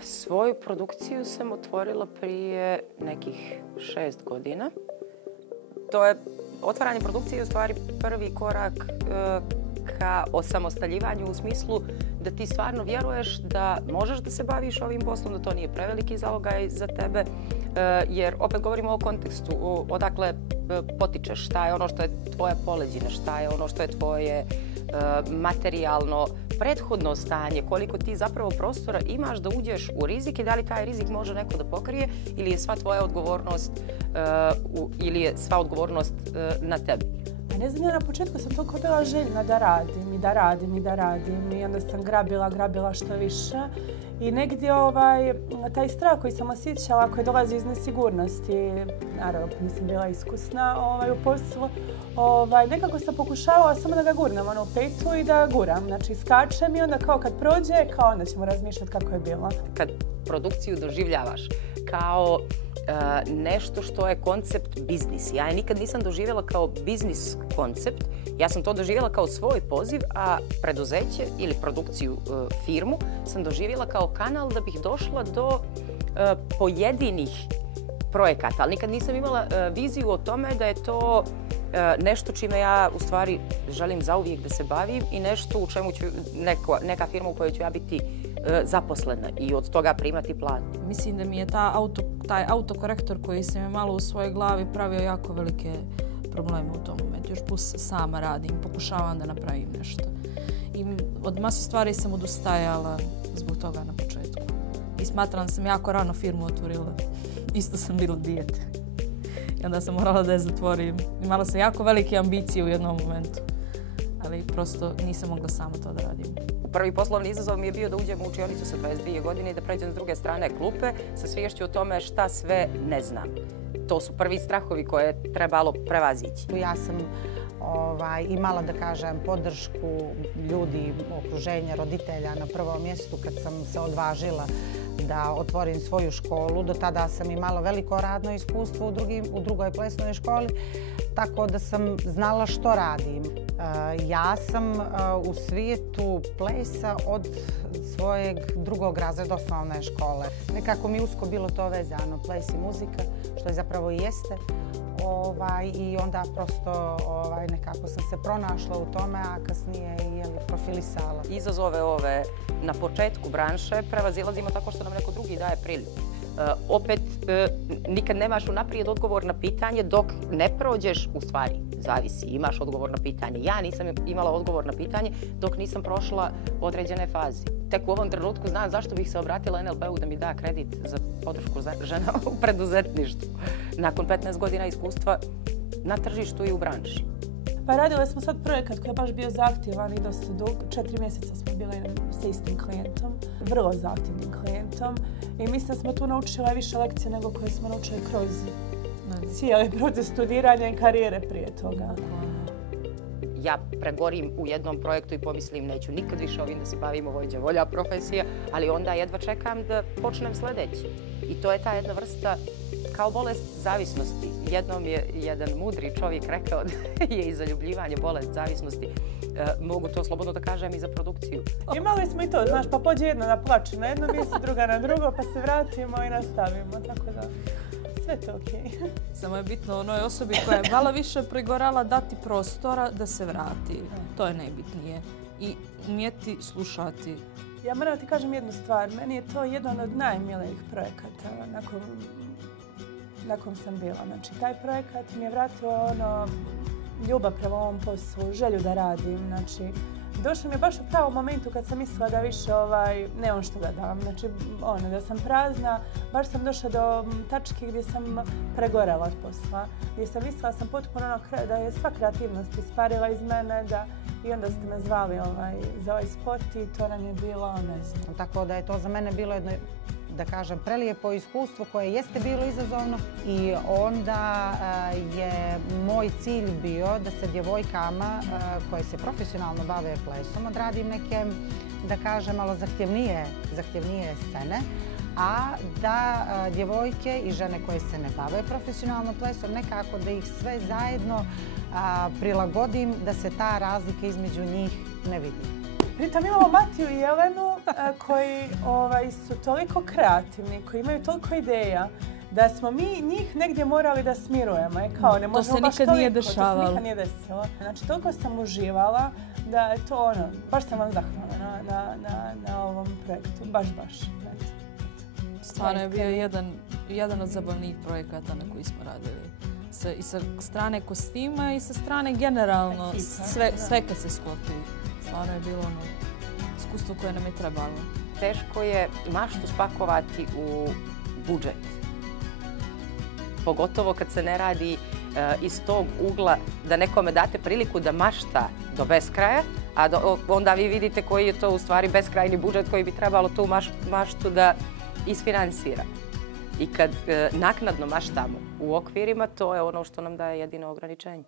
Svoju produkciju sam otvorila prije nekih 6 godina. To je otvaranje produkcije u stvari prvi korak ka osamostaljivanju u smislu da ti stvarno vjeruješ da možeš da se baviš ovim poslom, da to nije preveliki zalogaj za tebe, jer opet govorimo o kontekstu, odakle potičeš, šta je ono što je tvoja poleđina, šta je ono što je tvoje materijalno prethodno stanje, koliko ti zapravo prostora imaš da uđeš u rizik i da li taj rizik može neko da pokrije ili je sva tvoja odgovornost na tebi. Ne znam, ja na početku sam toliko bila željna da radim i onda sam grabila što više. I negdje taj strah koji sam osjećala koji dolazi iz nesigurnosti, naravno nisam bila iskusna u poslu, nekako sam pokušavala samo da ga gurnem u petu i da guram. Znači skačem i onda kao kad prođe, kao onda ćemo razmišljati kako je bilo. Kad produkciju doživljavaš kao nešto što je koncept biznis. Ja je nikad nisam doživjela kao biznis koncept. Ja sam to doživjela kao svoj poziv, a preduzeće ili produkciju, firmu sam doživjela kao kanal da bih došla do pojedinih projekata. Ali nikad nisam imala viziju o tome da je to nešto čime ja u stvari želim zauvijek da se bavim i nešto u čemu ću, neka firma u kojoj ću ja biti zaposlena i od toga primati platu. Mislim da mi je taj autokorektor koji se mi malo u svojoj glavi pravio jako velike probleme u tom momentu. Još plus sama radim, pokušavam da napravim nešto. I od mase stvari sam odustajala zbog toga na početku. I smatram da sam jako rano firmu otvorila. Isto sam bila dijete. I onda sam morala da je zatvorim. Imala sam jako velike ambicije u jednom momentu. Ali prosto nisam mogla sama to da radim. Prvi poslovni izazov mi je bio da uđem u učionicu sa 22 godine i da pređem s druge strane klupe sa sviješću o tome šta sve ne znam. To su prvi strahovi koje je trebalo prevazići. Ja sam imala, da kažem, podršku ljudi, okruženja, roditelja na prvom mjestu kad sam se odvažila da otvorim svoju školu. Do tada sam imala veliko radno iskustvo u drugoj plesnoj školi, tako da sam znala što radim. Ja sam u svijetu plesa od svojeg drugog razreda osnovne škole. Nekako mi usko bilo to vezano, ples i muzika, što je zapravo i jeste. I onda prosto nekako sam se pronašla u tome, a kasnije i profilisala. Izazove ove na početku branše prevazilazimo tako što nam neko drugi daje priliku. Opet, nikad nemaš unaprijed odgovor na pitanje dok ne prođeš, u stvari, zavisi, imaš odgovor na pitanje. Ja nisam imala odgovor na pitanje dok nisam prošla određene faze. Tek u ovom trenutku znam zašto bih se obratila NLB-u da mi da kredit za podršku žena u preduzetništvu. Nakon 15 godina iskustva na tržištu i u branši. Pa radili smo sad projekat koji je baš bio zahtjevan i dosta dug. 4 mjeseca smo bili sa istim klijentom, vrlo zahtjevnim klijentom. I mislim da smo tu naučili više lekcije nego koje smo naučili kroz cijeli proces studiranja i karijere prije toga. Ja pregorim u jednom projektu i pomislim neću nikad više ovim da se bavim, ovo je volja profesija, ali onda jedva čekam da počnem sljedeći. I to je ta jedna vrsta kao bolest zavisnosti. Jednom je jedan mudri čovjek rekao da je i zaljubljivanje bolest zavisnosti. Mogu to slobodno da kažem i za produkciju. Imali smo i to, znaš, pa pođe jedna na plaću na jedno mjesto, druga na drugo, pa se vratimo i nastavimo, tako da sve to okej. Samo je bitno onoj osobi koja je malo više pregorala dati prostora da se vrati. To je najbitnije. I umjeti slušati. Ja moram ti kažem jednu stvar, meni je to jedan od najmilijih projekata na kom sam bila. Znači, taj projekat mi je vratio ljubav prema ovom poslu, želju da radim. Znači, došlo mi je baš u pravom momentu kad sam mislila da više ne ono što gledam. Znači, da sam prazna, baš sam došla do tačke gdje sam pregorela od posla. Gdje sam mislila da sam potpuno da je sva kreativnost isparila iz mene, i onda ste me zvali za ovaj spot i to nam je bilo, ne znam. Tako da je to za mene bilo jedno, da kažem, prelijepo iskustvo koje jeste bilo izazovno i onda je moj cilj bio da se djevojkama koje se profesionalno bave plesom odradim neke, da kažem, malo zahtjevnije scene, a da djevojke i žene koje se ne bave profesionalno plesom nekako da ih sve zajedno prilagodim da se ta razlika između njih ne vidi. Pritom imamo Matiju i Jelenu koji su toliko kreativni, koji imaju toliko ideja da smo mi njih negdje morali da smirujemo. Kao, ne to se nikad nije dešavalo. To se nikad nije desilo. Znači, toliko sam uživala da je to baš sam vam zahvalna na ovom projektu. Baš. Stvarno je bio jedan od zabavnijih projekata na koji smo radili. I sa strane kostima i sa strane generalno sve kad se sklopi. Stvarno je bilo iskustvo koje nam je trebalo. Teško je maštu spakovati u budžet. Pogotovo kad se ne radi iz tog ugla da nekome date priliku da mašta do beskraja, a onda vi vidite koji je to u stvari beskrajni budžet koji bi trebalo tu maštu da isfinansira. I kad naknadno maštamo u okvirima, to je ono što nam daje jedino ograničenje.